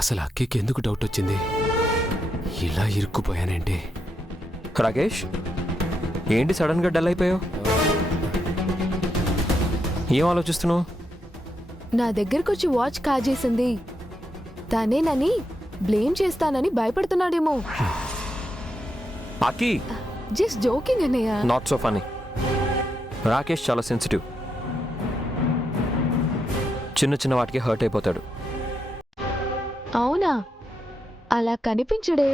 అసలు అక్కకి ఎందుకు డౌట్ వచ్చింది? ఇలా ఇరుక్కుపోయానంటే. రాకేష్, ఏంటి సడన్గా డల్ అయిపోయావు? ఏం ఆలోచిస్తున్నావు? నా దగ్గరకు వచ్చి వాచ్ కాజేసింది తనేనని బ్లేమ్ చేస్తానని భయపడుతున్నాడేమో. అక్కి, జస్ట్ జోకింగ్ అన్నయ్య. Not so funny. రాకేష్ చాలా సెన్సిటివ్. చిన్న చిన్న వాటికి హర్ట్ అయిపోతాడు. అవునా? అలా కనిపించడే.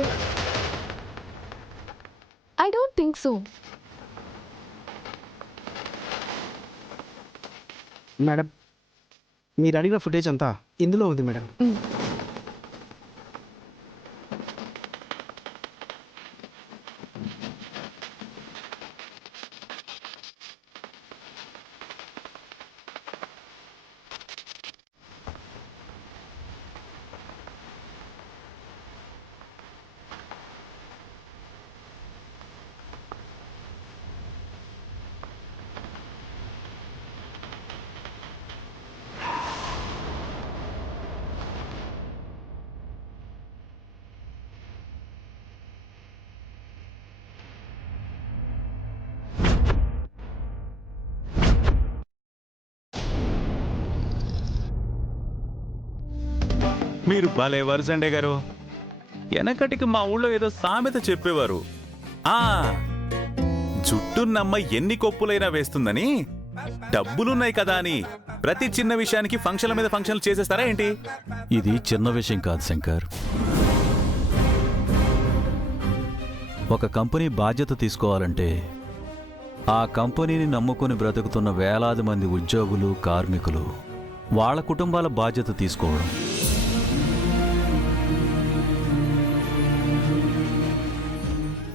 I don't think so. Madam, మీరు అడిగిన ఫుటేజ్ అంతా ఇందులో ఉంది మేడం. మీరు భలేవారు సండే గారు. వెనకటికి మా ఊళ్ళో ఏదో సామెత చెప్పేవారు. జుట్టున్నమ్మ ఎన్ని కొప్పులైనా వేస్తుందని, డబ్బులున్నాయి కదా అని ప్రతి చిన్న విషయానికి ఫంక్షన్ల మీద ఫంక్షన్లు చేసేస్తారా ఏంటి? ఇది చిన్న విషయం కాదు శంకర్. ఒక కంపెనీ బాధ్యత తీసుకోవాలంటే ఆ కంపెనీని నమ్ముకొని బ్రతుకుతున్న వేలాది మంది ఉద్యోగులు, కార్మికులు, వాళ్ళ కుటుంబాల బాధ్యత తీసుకోవడం.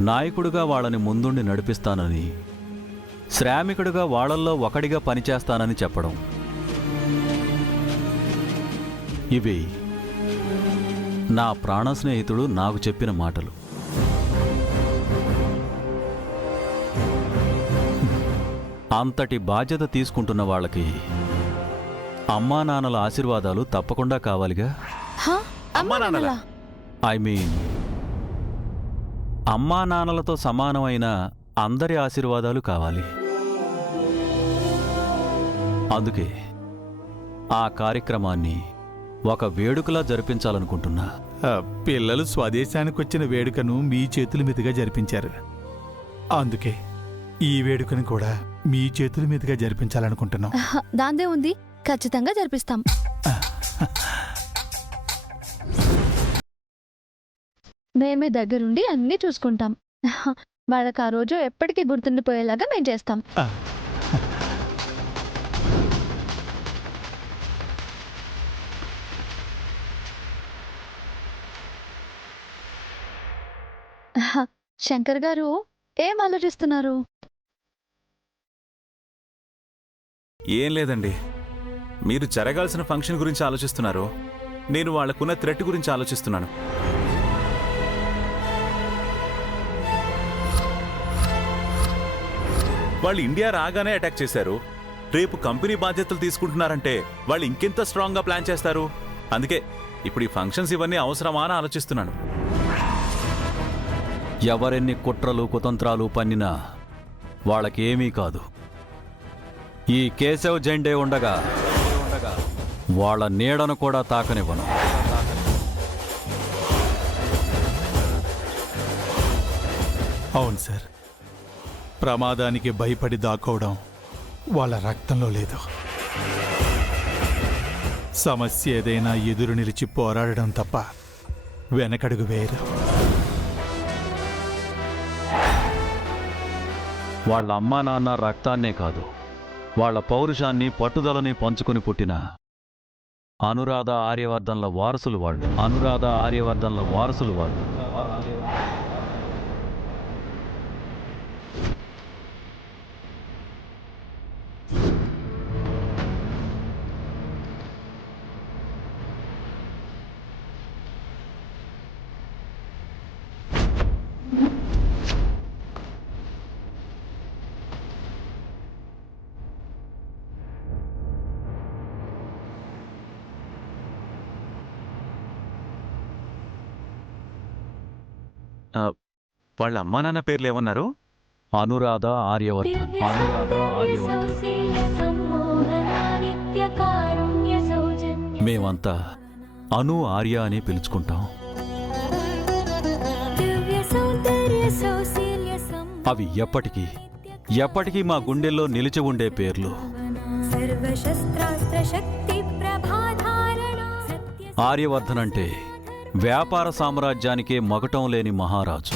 నాయకుడిగా వాళ్ళని ముందుండి నడిపిస్తానని, శ్రామికుడిగా వాళ్ళల్లో ఒకడిగా పనిచేస్తానని చెప్పడం. ఇవి నా ప్రాణ స్నేహితుడు నాకు చెప్పిన మాటలు. అంతటి బాధ్యత తీసుకుంటున్న వాళ్ళకి అమ్మా నాన్నల ఆశీర్వాదాలు తప్పకుండా కావాలిగా. అమ్మా నాన్నలా? ఐ మీన్, అమ్మా నాన్నలతో సమానమైన అందరి ఆశీర్వాదాలు కావాలి. అందుకే ఆ కార్యక్రమాన్ని ఒక వేడుకలా జరిపించాలనుకుంటున్నా. పిల్లలు స్వదేశానికి వచ్చిన వేడుకను మీ చేతుల మీదుగా జరిపించారు. అందుకే ఈ వేడుకను కూడా మీ చేతుల మీదుగా జరిపించాలనుకుంటున్నాం. దాందే ఉంది, ఖచ్చితంగా జరిపిస్తాం. మేమే దగ్గరుండి అన్నీ చూసుకుంటాం. వాళ్ళకి ఆ రోజు ఎప్పటికీ గుర్తుండిపోయేలాగా మేము చేస్తాం. శంకర్ గారు ఏం ఆలోచిస్తున్నారు? ఏం లేదండి, మీరు జరగాల్సిన ఫంక్షన్ గురించి ఆలోచిస్తున్నారు. నేను వాళ్లకున్న థ్రెట్ గురించి ఆలోచిస్తున్నాను. వాళ్ళు ఇండియా రాగానే అటాక్ చేశారు. రేపు కంపెనీ బాధ్యతలు తీసుకుంటున్నారంటే వాళ్ళు ఇంకెంత స్ట్రాంగ్ గా ప్లాన్ చేస్తారు. అందుకే ఇప్పుడు ఈ ఫంక్షన్స్ ఇవన్నీ అవసరమా అని ఆలోచిస్తున్నాను. ఎవరెన్ని కుట్రలు కుతంత్రాలు పన్నినా వాళ్ళకేమీ కాదు. ఈ కేశవ్ జెండే ఉండగా వాళ్ళ నీడను కూడా తాకనివ్వను. అవును సార్, ప్రమాదానికి భయపడి దాక్కోవడం వాళ్ళ రక్తంలో లేదు. సమస్య ఏదైనా ఎదురు నిలిచి పోరాడడం తప్ప వెనకడుగు వేయరు. వాళ్ళ అమ్మా నాన్న రక్తాన్నే కాదు, వాళ్ళ పౌరుషాన్ని, పట్టుదలని పంచుకుని పుట్టిన అనురాధ ఆర్యవర్ధన్ల వారసులు వాళ్ళు. అనురాధ ఆర్యవర్ధన్ల వారసులు వాళ్ళు. వాళ్ళ అమ్మా నాన్న పేర్లు ఏమన్నారు? అనురాధ ఆర్యవర్ధన్. అనురాధ ఆర్యవర్ధన్. మేమంతా అను ఆర్య అని పిలుచుకుంటాం. అవి ఎప్పటికీ ఎప్పటికీ మా గుండెల్లో నిలిచి ఉండే పేర్లు. ఆర్యవర్ధన్ అంటే వ్యాపార సామ్రాజ్యానికే మగటం లేని మహారాజు.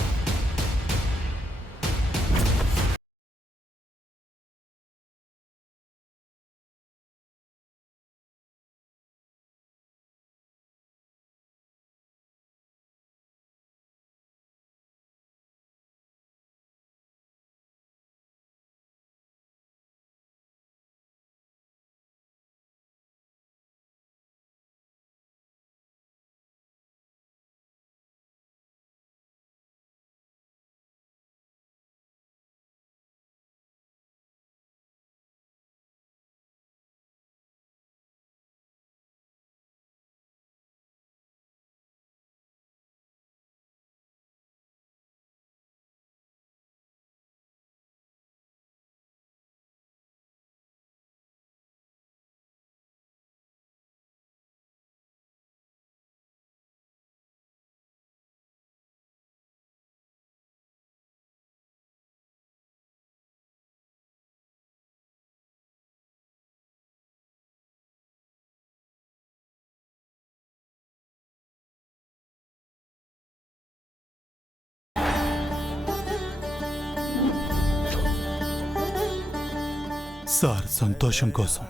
సార్ సంతోషం కోసం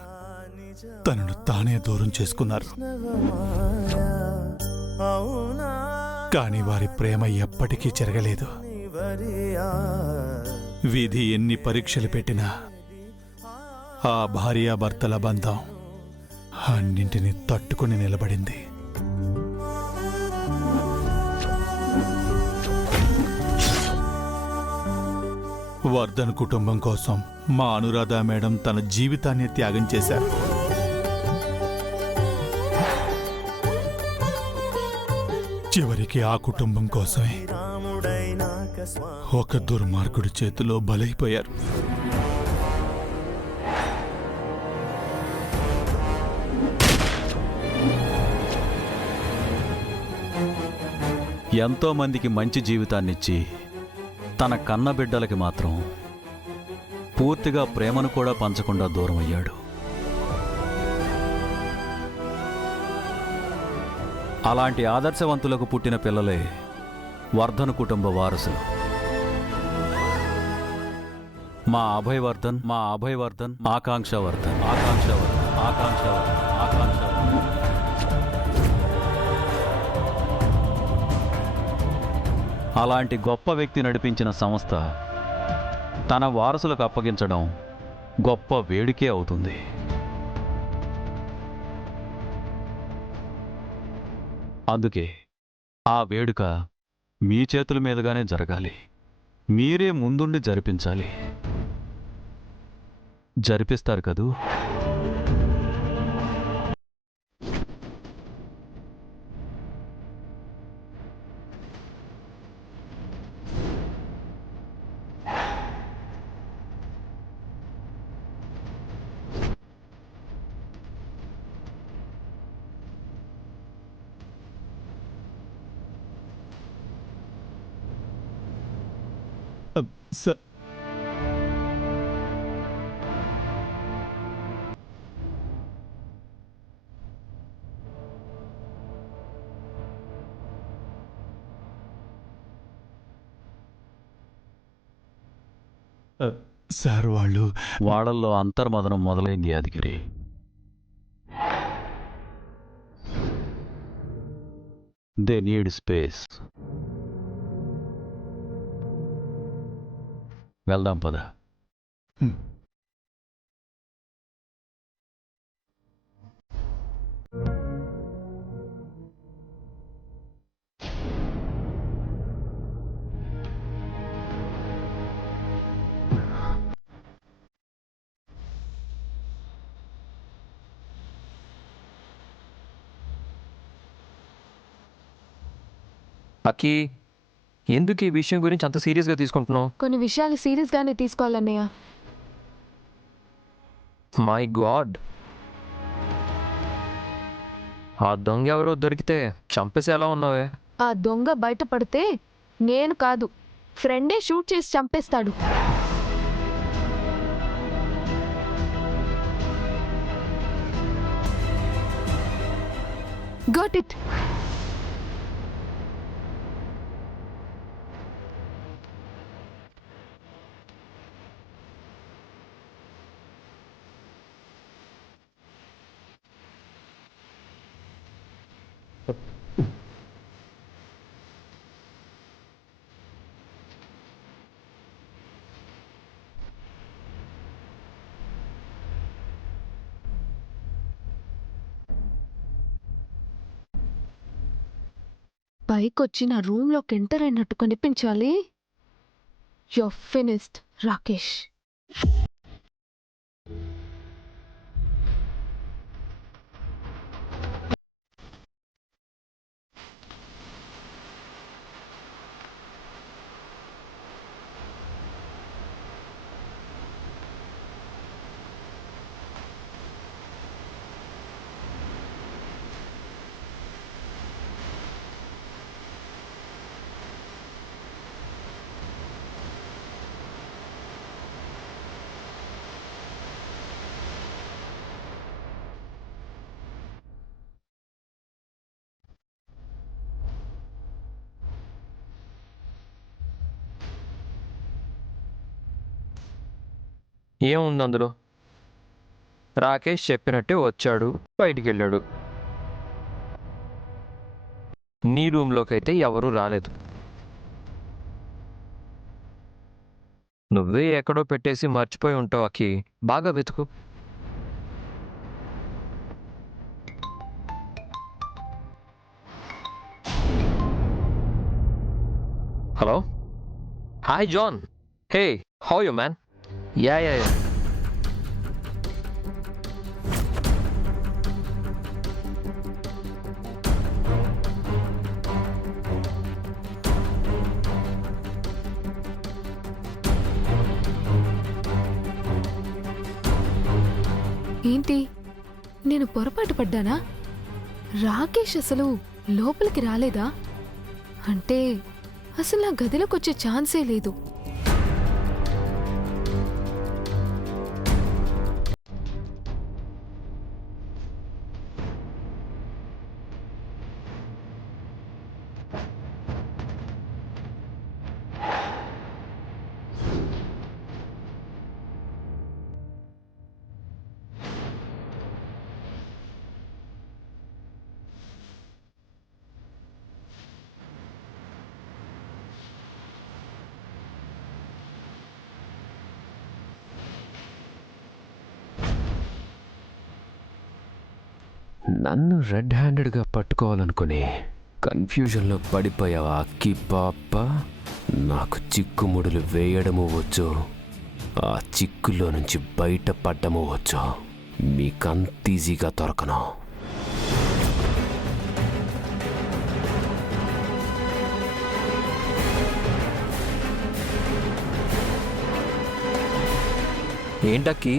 తనను తానే దూరం చేసుకున్నారు. కానీ వారి ప్రేమ ఎప్పటికీ చెరగలేదు. విధి ఎన్ని పరీక్షలు పెట్టినా ఆ భార్యాభర్తల బంధం అన్నింటినీ తట్టుకుని నిలబడింది. వర్ధన్ కుటుంబం కోసం మా అనురాధ మేడం తన జీవితాన్ని త్యాగం చేశారు. చివరికి ఆ కుటుంబం కోసమే ఒక దుర్మార్గుడి చేతిలో బలైపోయారు. ఎంతో మందికి మంచి జీవితాన్నిచ్చి తన కన్నబిడ్డలకి మాత్రం పూర్తిగా ప్రేమను కూడా పంచకుండా దూరం అయ్యాడు. అలాంటి ఆదర్శవంతులకు పుట్టిన పిల్లలే వర్ధన్ కుటుంబ వారసులు. మా అభయవర్ధన్, ఆకాంక్షవర్ధన్, ఆకాంక్షవర్ధన్. అలాంటి గొప్ప వ్యక్తి నడిపించిన సంస్థ తన వారసులకు అప్పగించడం గొప్ప వేడుకే అవుతుంది. అందుకే ఆ వేడుక మీ చేతుల మీదుగానే జరగాలి. మీరే ముందుండి జరిపించాలి. జరిపిస్తారు కదూ? సార్ సార్ వాళ్ళల్లో అంతర్మదనం మొదలైంది యాదగిరి. They need space. వెళ్దాం పద. అక్కి ఎందుకు ఈ విషయం గురించి అంత సీరియస్గా తీసుకుంటున్నావు? కొన్ని విషయాలు సీరియస్గానే తీసుకోవాలన్నయ్య. మై గాడ్, ఆ దొంగ ఎవరో దొరికితే చంపేసి ఎలా ఉన్నావే? ఆ దొంగ బయటపడితే నేను కాదు, ఫ్రెండే షూట్ చేసి చంపేస్తాడు. Got it. పైకొచ్చి నా రూమ్లోకి ఎంటర్ అయినట్టు కనిపించాలి. Your finished, Rakesh. ఏముంది అందులో? రాకేష్ చెప్పినట్టే వచ్చాడు, బయటికి వెళ్ళాడు. నీ రూమ్లోకి అయితే ఎవరూ రాలేదు. నువ్వే ఎక్కడో పెట్టేసి మర్చిపోయి ఉంటావు అక్కి. బాగా వెతుకు. Hello, hi John. Hey, how you man? Yeah. ఏంటి, నేను పొరపాటు పడ్డానా? రాకేష్ అసలు లోపలికి రాలేదా? అంటే అసలు నా గదిలోకి వచ్చే ఛాన్సే లేదు. నన్ను రెడ్ హ్యాండెడ్గా పట్టుకోవాలనుకుని కన్ఫ్యూజన్లో పడిపోయావా అక్కి పాప? నాకు చిక్కుముడులు వేయడము వచ్చు, ఆ చిక్కుల్లో నుంచి బయటపడ్డము వచ్చు. మీకంత ఈజీగా దొరకను. ఏంటక్కి,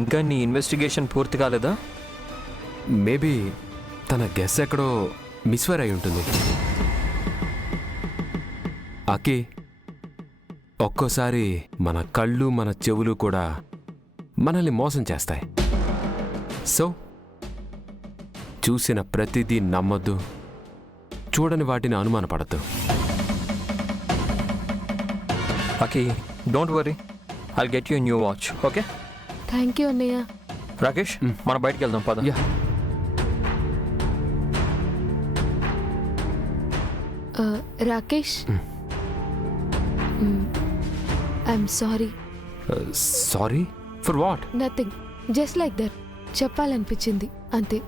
ఇంకా నీ ఇన్వెస్టిగేషన్ పూర్తి కాలేదా? మేబీ తన గెస్ ఎక్కడో మిస్ఫైర్ అయి ఉంటుంది. అక్కి, ఒక్కోసారి మన కళ్ళు మన చెవులు కూడా మనల్ని మోసం చేస్తాయి. సో చూసిన ప్రతిదీ నమ్మొద్దు, చూడని వాటిని అనుమానపడద్దు. Akki, don't worry, I'll get you new watch. Okay? Thank you అన్నయ్య. రాకేష్, మనం బయటికి వెళ్దాం పద. Yeah. Rakesh, I'm sorry. Sorry for what? Nothing, just like that. చెప్పాలనిపించింది అంతే.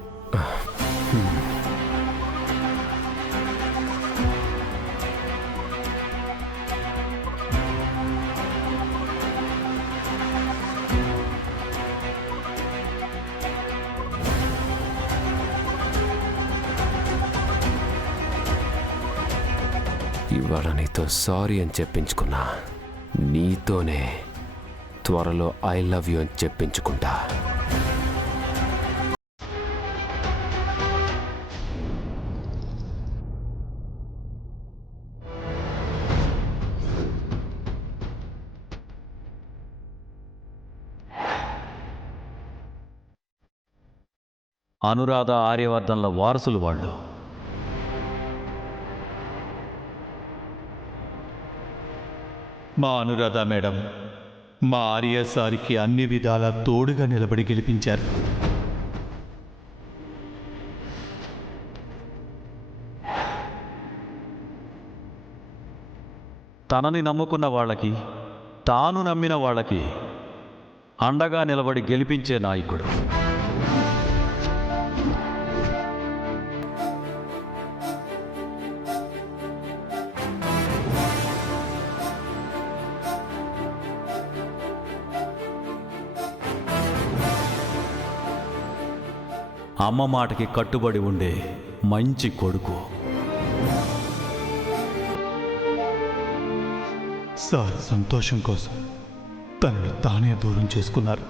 ఇవాళ నీతో సారీ అని చెప్పించుకున్నా, నీతోనే త్వరలో ఐ లవ్ యూ అని చెప్పించుకుంటా. అనురాధ ఆర్యవర్ధన్ల వారసులు వాళ్ళు. మా అనురాధ మేడం మా ఆర్య సారికి అన్ని విధాలా తోడుగా నిలబడి గెలిపించారు. తనని నమ్ముకున్న వాళ్ళకి, తాను నమ్మిన వాళ్ళకి అండగా నిలబడి గెలిపించే నాయకుడు. అమ్మ మాటకి కట్టుబడి ఉండే మంచి కొడుకు. సార్ సంతోషం కోసం తనని తానే దూరం చేసుకున్నారు.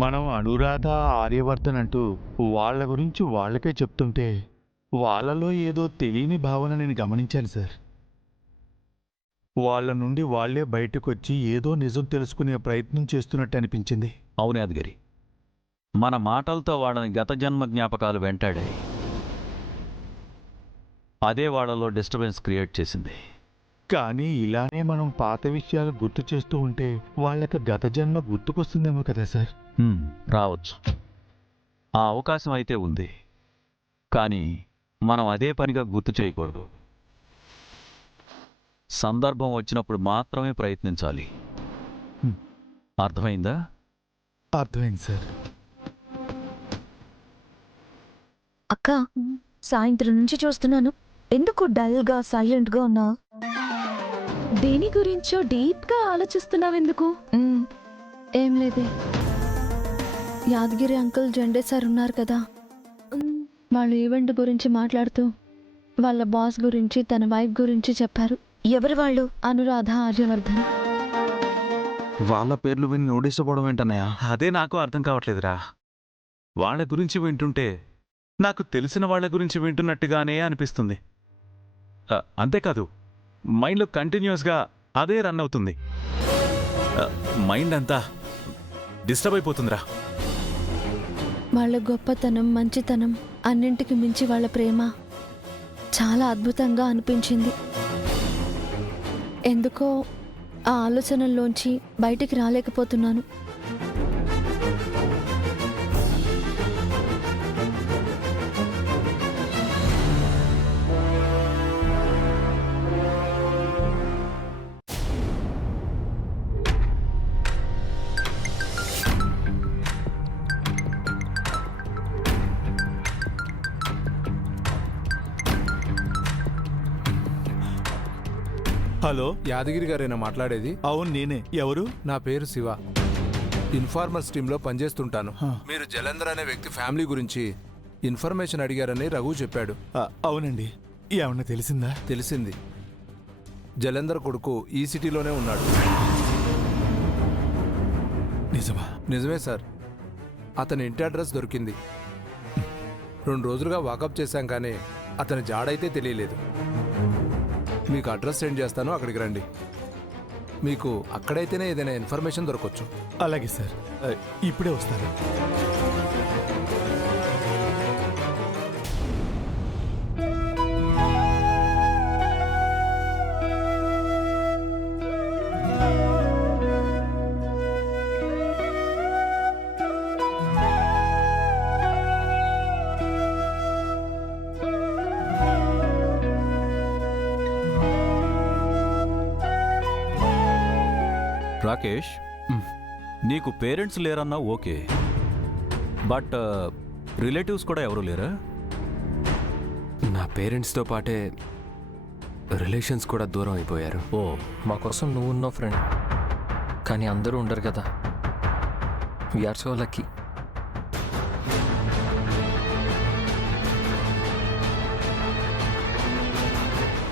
మనం అనురాధ ఆర్యవర్ధన్ అంటూ వాళ్ళ గురించి వాళ్ళకే చెప్తుంటే వాళ్ళలో ఏదో తెలియని భావన నేను గమనించాను సార్. వాళ్ళ నుండి వాళ్ళే బయటకొచ్చి ఏదో నిజం తెలుసుకునే ప్రయత్నం చేస్తున్నట్టు అనిపించింది. అవును యాదగిరి, మన మాటలతో వాళ్ళని గత జన్మ జ్ఞాపకాలు వెంటాడాయి. అదే వాళ్ళలో డిస్టర్బెన్స్ క్రియేట్ చేసింది. కానీ ఇలానే మనం పాత విషయాలు గుర్తు చేస్తూ ఉంటే వాళ్ళకి గత జన్మ గుర్తుకొస్తుందేమో కదా సార్. రావచ్చు, ఆ అవకాశం అయితే ఉంది. కానీ మనం అదే పనిగా గుర్తు చేయకూడదు. సందర్భం వచ్చినప్పుడు మాత్రమే ప్రయత్నించాలి. అర్థమైందా? అర్థమైంది సార్. అక్క, సాయంత్రం నుంచి చూస్తున్నాను, ఎందుకు డల్గా సైలెంట్గా ఉన్నావు? దేని గురించో డీప్గా ఆలోచిస్తున్నావెందుకు? ఏం లేదే. యాదగిరి అంకుల్ జెండే సార్ ఉన్నారు కదా, వాళ్ళు ఈవెంట్ గురించి మాట్లాడుతూ వాళ్ళ బాస్ గురించి, తన వైఫ్ గురించి చెప్పారు. ఎవరు వాళ్ళు? అనురాధ ఆర్యవర్ధన్. వాళ్ళ పేర్లు విని నోటీస్ ఇవ్వడం ఏంటన్నయ్య? అదే నాకు అర్థం కావట్లేదురా. వాళ్ళ గురించి వింటుంటే నాకు తెలిసిన వాళ్ళ గురించి వింటున్నట్టుగానే అనిపిస్తుంది. అంతేకాదు, మైండ్లో కంటిన్యూస్గా అదే రన్ అవుతుంది. మైండ్ అంతా డిస్టర్బ్ అయిపోతుందిరా. వాళ్ళ గొప్పతనం, మంచితనం, అన్నింటికి మించి వాళ్ళ ప్రేమ చాలా అద్భుతంగా అనిపించింది. ఎందుకో ఆ ఆలోచనల్లోంచి బయటికి రాలేకపోతున్నాను. హలో, యాదగిరి గారేనా మాట్లాడేది? అవును నేనే. ఎవరు? నా పేరు శివ, ఇన్ఫార్మర్స్ టీంలో పనిచేస్తుంటాను. హ. మీరు జలంధర్ అనే వ్యక్తి ఫ్యామిలీ గురించి ఇన్ఫర్మేషన్ అడిగారని రఘు చెప్పాడు. అవునండి. ఏమన్నా తెలిసిందా? తెలిసింది. జలంధర్ కొడుకు ఈ సిటీలోనే ఉన్నాడు. నిజమా? నిజమే సార్. అతని ఇంటి అడ్రస్ దొరికింది. 2 రోజులుగా వాకప్ చేశాం కానీ అతని జాడైతే తెలియలేదు. మీకు అడ్రస్ సెండ్ చేస్తాను, అక్కడికి రండి. మీకు అక్కడైతేనే ఏదైనా ఇన్ఫర్మేషన్ దొరకవచ్చు. అలాగే సార్, ఇప్పుడే వస్తాను. రాకేష్, నీకు పేరెంట్స్ లేరన్నా ఓకే, బట్ రిలేటివ్స్ కూడా ఎవరు లేరా? నా పేరెంట్స్తో పాటే రిలేషన్స్ కూడా దూరం అయిపోయారు. ఓ, మా కోసం నువ్వు ఉన్నావు ఫ్రెండ్, కానీ అందరూ ఉండరు కదా. We are so lucky.